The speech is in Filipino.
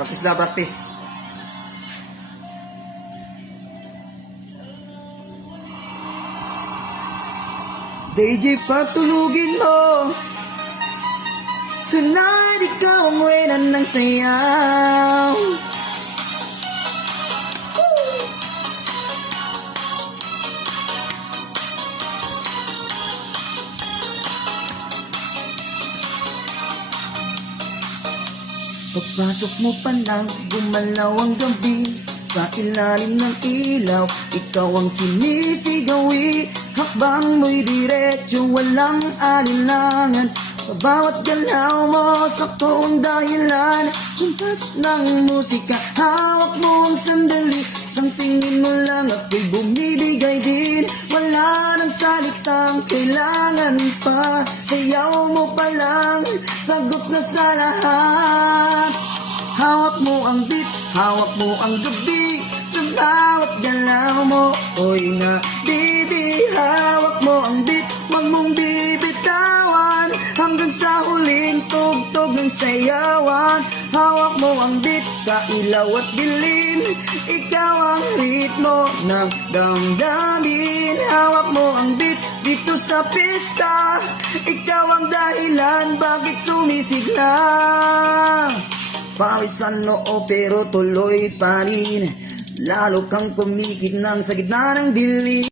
Practice na, practice. DJ, patulugin mo. Tonight, ikaw ang wenan ng sayaw. Pagpasok mo pa lang, gumalaw ang gabi. Sa ilalim ng ilaw, ikaw ang sinisigawi. Hakbang mo'y diretso, walang alinlangan. Sa bawat galaw mo, sakto ang dahilan. Kumpas ng musika, hawak mo ang sandali. Sang tingin mo lang ako'y bumibigay din. Wala nang salitang kailangan pa. Sayaw mo pa lang, sagot na sa lahat. Hawak mo ang beat, hawak mo ang gabi. Sa bawat galaw mo, oy na baby. Hawak mo ang beat, wag mong bibitawan. Hanggang sa huling tugtog ng sayawan. Hawak mo ang beat sa ilaw at dilim. Ikaw ang ritmo ng damdamin. Hawak mo ang beat dito sa pista. Ikaw ang dahilan bakit sumisigla. Pawisan noo pero tuloy pa rin. Lalo kang kumikinang sa gitna ng dilim.